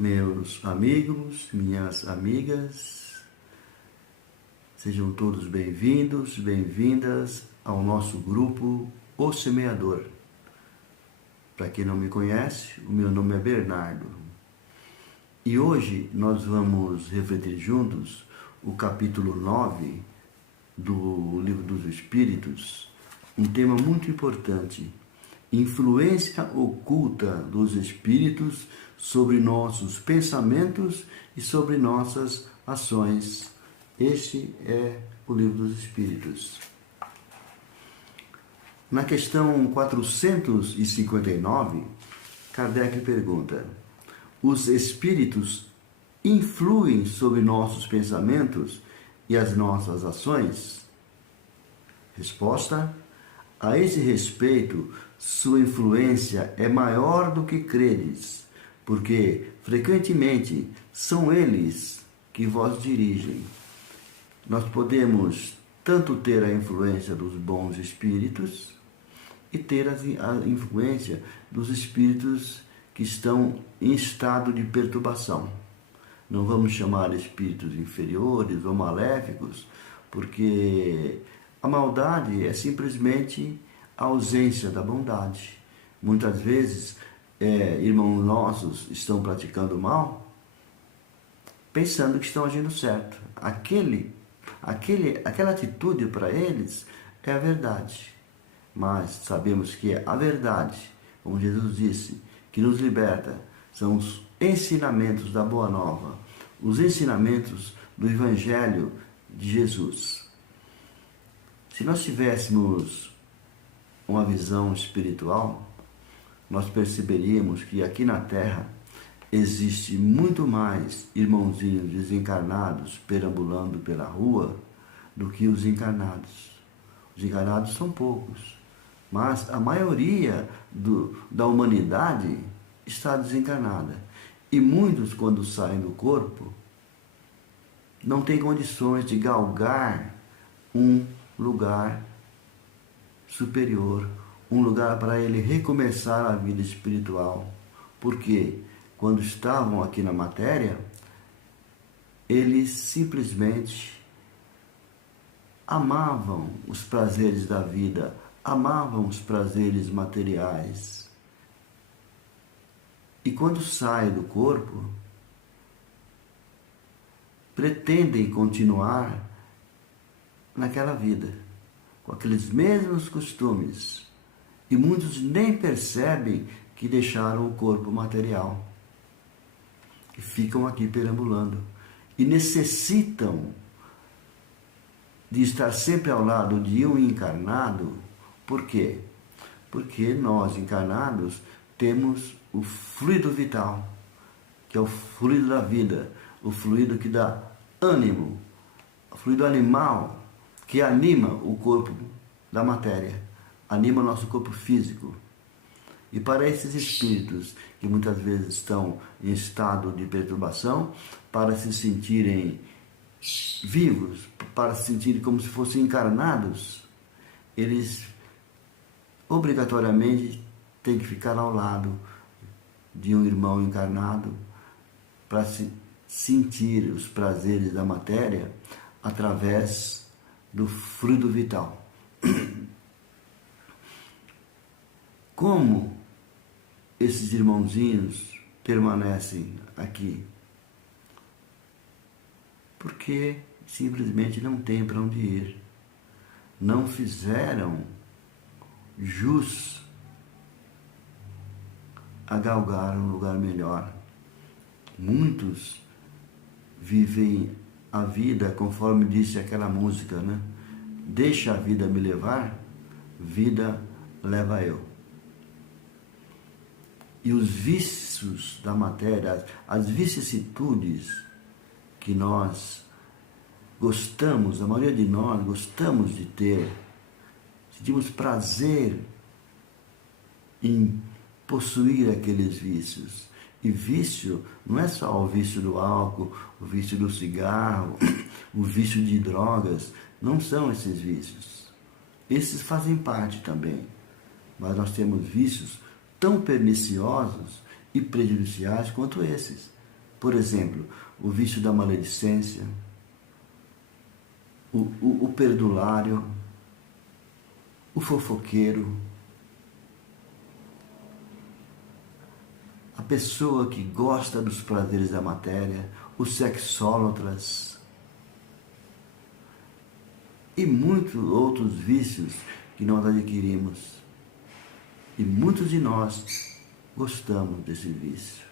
Meus amigos, minhas amigas, sejam todos bem-vindos, bem-vindas ao nosso grupo O Semeador. Para quem não me conhece, o meu nome é Bernardo. E hoje nós vamos refletir juntos o capítulo 9 do Livro dos Espíritos, um tema muito importante: influência oculta dos espíritos sobre nossos pensamentos e sobre nossas ações. Este é o Livro dos Espíritos. Na questão 459, Kardec pergunta: os espíritos influem sobre nossos pensamentos e as nossas ações? Resposta: a esse respeito, sua influência é maior do que credes, porque frequentemente são eles que vos dirigem. Nós podemos tanto ter a influência dos bons espíritos e ter a influência dos espíritos que estão em estado de perturbação. Não vamos chamar espíritos inferiores ou maléficos, porque a maldade é simplesmente a ausência da bondade. Muitas vezes, irmãos nossos estão praticando mal, pensando que estão agindo certo. Aquela atitude para eles é a verdade. Mas sabemos que a verdade, como Jesus disse, que nos liberta, são os ensinamentos da Boa Nova, os ensinamentos do Evangelho de Jesus. Se nós tivéssemos uma visão espiritual, nós perceberíamos que aqui na Terra existe muito mais irmãozinhos desencarnados perambulando pela rua do que os encarnados. Os encarnados são poucos, mas a maioria da humanidade está desencarnada. E muitos, quando saem do corpo, não têm condições de galgar um lugar superior, um lugar para ele recomeçar a vida espiritual. Porque quando estavam aqui na matéria, eles simplesmente amavam os prazeres da vida, amavam os prazeres materiais. E quando saem do corpo, pretendem continuar naquela vida, com aqueles mesmos costumes. E muitos nem percebem que deixaram o corpo material. E ficam aqui perambulando. E necessitam de estar sempre ao lado de um encarnado. Por quê? Porque nós, encarnados, temos o fluido vital, que é o fluido da vida, o fluido que dá ânimo, o fluido animal, que anima o corpo da matéria, anima o nosso corpo físico. E para esses espíritos que muitas vezes estão em estado de perturbação, para se sentirem vivos, para se sentirem como se fossem encarnados, eles obrigatoriamente têm que ficar ao lado de um irmão encarnado para se sentir os prazeres da matéria através do fluido vital. Como esses irmãozinhos permanecem aqui? Porque simplesmente não tem para onde ir. Não fizeram jus a galgar um lugar melhor. Muitos vivem a vida conforme disse aquela música, né? Deixa a vida me levar, vida leva eu. E os vícios da matéria, as vicissitudes que nós gostamos, a maioria de nós gostamos de ter, sentimos prazer em possuir aqueles vícios. E vício não é só o vício do álcool, o vício do cigarro, o vício de drogas. Não são esses vícios. Esses fazem parte também. Mas nós temos vícios tão perniciosos e prejudiciais quanto esses. Por exemplo, o vício da maledicência, o perdulário, o fofoqueiro, a pessoa que gosta dos prazeres da matéria, os sexólatras e muitos outros vícios que nós adquirimos. E muitos de nós gostamos desse vício.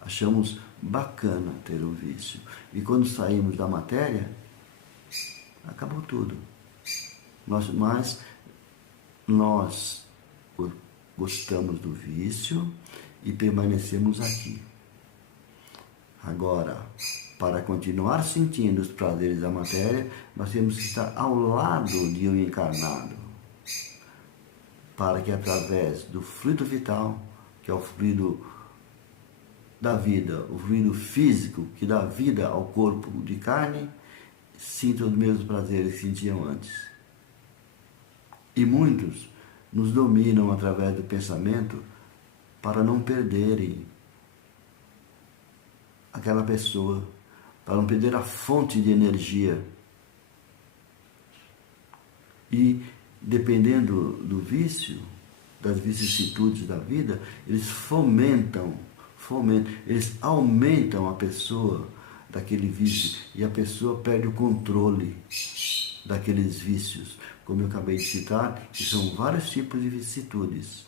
Achamos bacana ter um vício. E quando saímos da matéria, acabou tudo. Mas nós gostamos do vício e permanecemos aqui. Agora, para continuar sentindo os prazeres da matéria, nós temos que estar ao lado de um encarnado, para que através do fluido vital, que é o fluido da vida, o fluido físico que dá vida ao corpo de carne, sintam os mesmos prazeres que sentiam antes. E muitos nos dominam através do pensamento para não perderem aquela pessoa, para não perder a fonte de energia. E dependendo do vício, das vicissitudes da vida, eles fomentam, eles aumentam a pessoa daquele vício e a pessoa perde o controle daqueles vícios, como eu acabei de citar, que são vários tipos de vicissitudes.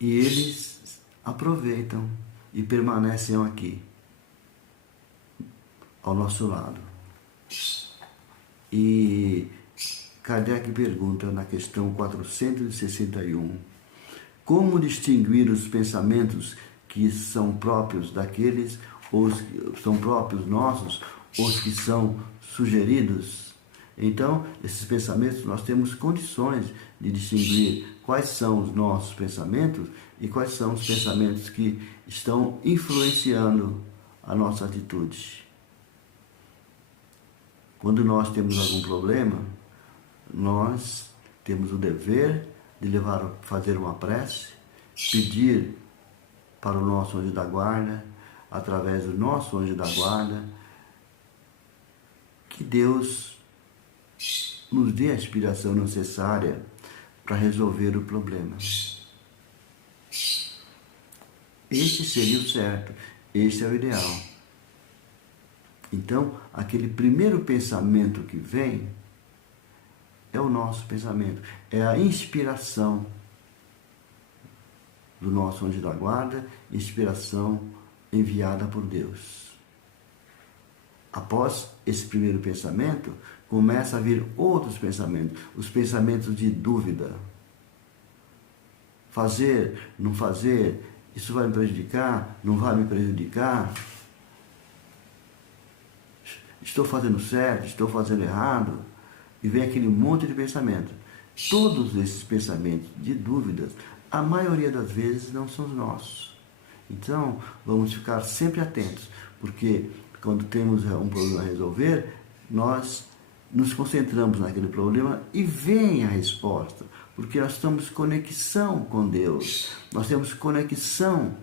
E eles aproveitam e permanecem aqui, ao nosso lado. E Kardec pergunta na questão 461, como distinguir os pensamentos que são próprios daqueles, os que são próprios nossos, os que são sugeridos? Então, esses pensamentos, nós temos condições de distinguir quais são os nossos pensamentos e quais são os pensamentos que estão influenciando a nossa atitude. Quando nós temos algum problema, nós temos o dever de fazer uma prece, pedir para o nosso anjo da guarda, através do nosso anjo da guarda, que Deus nos dê a inspiração necessária para resolver o problema. Este seria o certo, este é o ideal. Então, aquele primeiro pensamento que vem é o nosso pensamento, é a inspiração do nosso anjo da guarda, inspiração enviada por Deus. Após esse primeiro pensamento, começa a vir outros pensamentos, os pensamentos de dúvida. Fazer, não fazer, isso vai me prejudicar, não vai me prejudicar? Estou fazendo certo, estou fazendo errado? E vem aquele monte de pensamento. Todos esses pensamentos de dúvidas, a maioria das vezes não são nossos. Então, vamos ficar sempre atentos, porque quando temos um problema a resolver, nós nos concentramos naquele problema e vem a resposta, porque nós temos conexão com Deus, nós temos conexão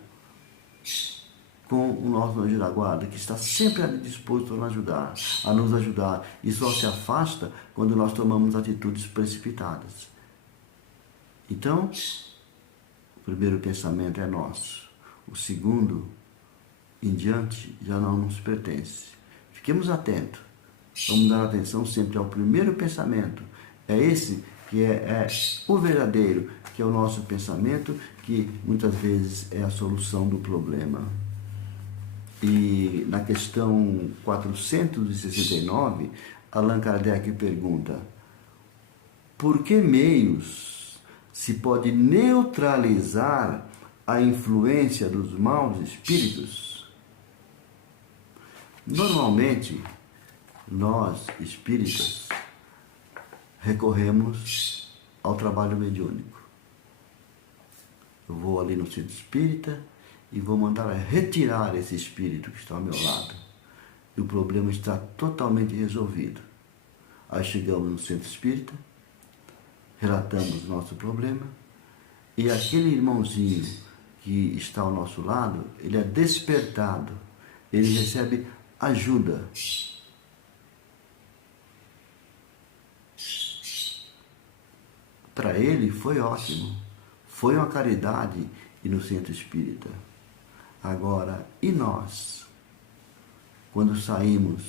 com o nosso anjo da guarda, que está sempre disposto a nos ajudar, e só se afasta quando nós tomamos atitudes precipitadas. Então, o primeiro pensamento é nosso, o segundo em diante já não nos pertence. Fiquemos atentos, vamos dar atenção sempre ao primeiro pensamento, é esse que é o verdadeiro, que é o nosso pensamento, que muitas vezes é a solução do problema. E na questão 469, Allan Kardec pergunta: por que meios se pode neutralizar a influência dos maus espíritos? Normalmente, nós, espíritas, recorremos ao trabalho mediúnico. Eu vou ali no centro espírita e vou mandar retirar esse espírito que está ao meu lado. E o problema está totalmente resolvido. Aí chegamos no centro espírita, relatamos nosso problema, e aquele irmãozinho que está ao nosso lado, ele é despertado, ele recebe ajuda. Para ele foi ótimo, foi uma caridade ir no centro espírita. Agora, e nós, quando saímos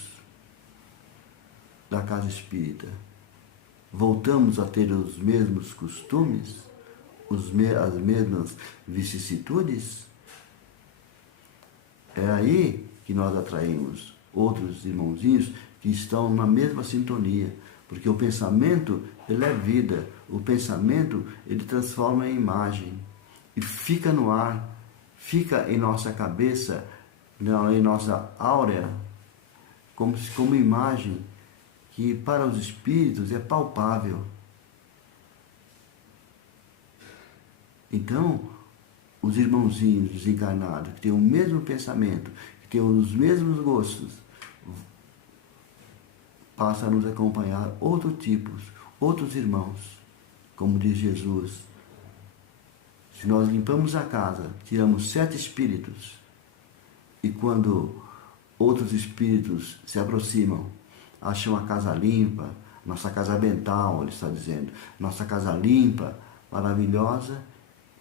da casa espírita, voltamos a ter os mesmos costumes, as mesmas vicissitudes? É aí que nós atraímos outros irmãozinhos que estão na mesma sintonia, porque o pensamento, ele é vida, o pensamento, ele transforma em imagem e fica no ar, fica em nossa cabeça, em nossa áurea, como imagem que para os espíritos é palpável. Então, os irmãozinhos desencarnados, que têm o mesmo pensamento, que têm os mesmos gostos, passam a nos acompanhar outros irmãos, como diz Jesus. Se nós limpamos a casa, tiramos 7 espíritos, e quando outros espíritos se aproximam, acham a casa limpa, nossa casa mental, ele está dizendo, nossa casa limpa, maravilhosa,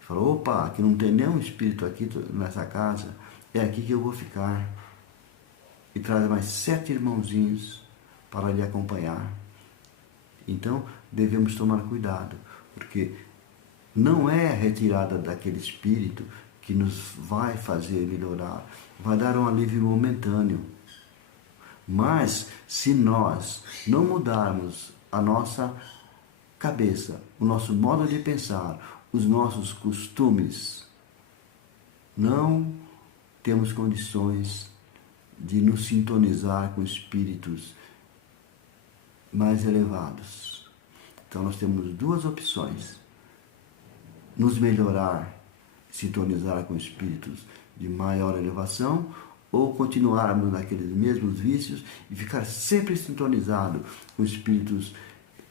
falou, opa, aqui não tem nenhum espírito aqui nessa casa, é aqui que eu vou ficar. E traz mais 7 irmãozinhos para lhe acompanhar. Então, devemos tomar cuidado, porque não é a retirada daquele espírito que nos vai fazer melhorar, vai dar um alívio momentâneo. Mas, se nós não mudarmos a nossa cabeça, o nosso modo de pensar, os nossos costumes, não temos condições de nos sintonizar com espíritos mais elevados. Então nós temos 2 opções: nos melhorar, sintonizar com espíritos de maior elevação, ou continuarmos naqueles mesmos vícios e ficar sempre sintonizado com espíritos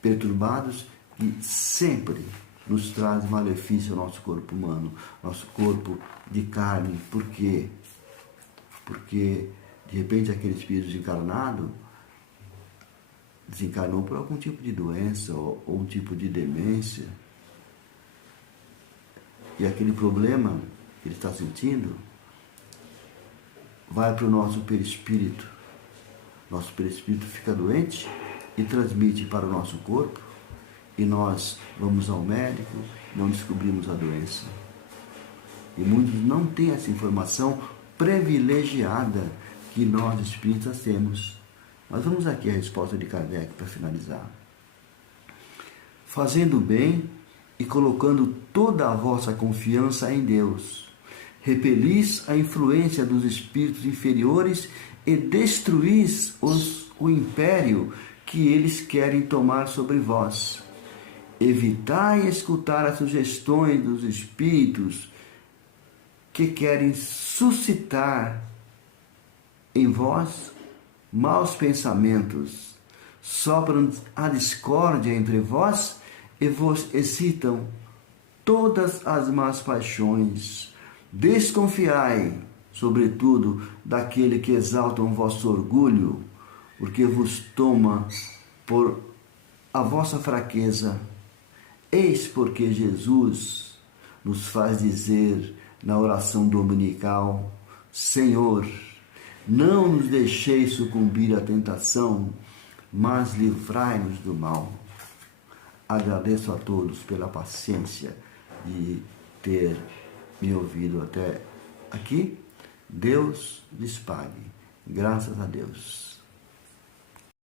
perturbados e sempre nos traz malefício ao nosso corpo humano, nosso corpo de carne. Por quê? Porque, de repente, aquele espírito desencarnou por algum tipo de doença ou um tipo de demência. E aquele problema que ele está sentindo vai para o nosso perispírito. Nosso perispírito fica doente e transmite para o nosso corpo. E nós vamos ao médico, não descobrimos a doença. E muitos não têm essa informação privilegiada que nós espíritas temos. Mas vamos aqui a resposta de Kardec para finalizar. Fazendo bem e colocando toda a vossa confiança em Deus, repelis a influência dos espíritos inferiores e destruís o império que eles querem tomar sobre vós. Evitai escutar as sugestões dos espíritos que querem suscitar em vós maus pensamentos, sopram a discórdia entre vós e vos excitam todas as más paixões. Desconfiai, sobretudo, daquele que exalta o vosso orgulho, porque vos toma por a vossa fraqueza. Eis porque Jesus nos faz dizer na oração dominical: Senhor, não nos deixeis sucumbir à tentação, mas livrai-nos do mal. Agradeço a todos pela paciência de ter me ouvido até aqui. Deus lhes pague. Graças a Deus.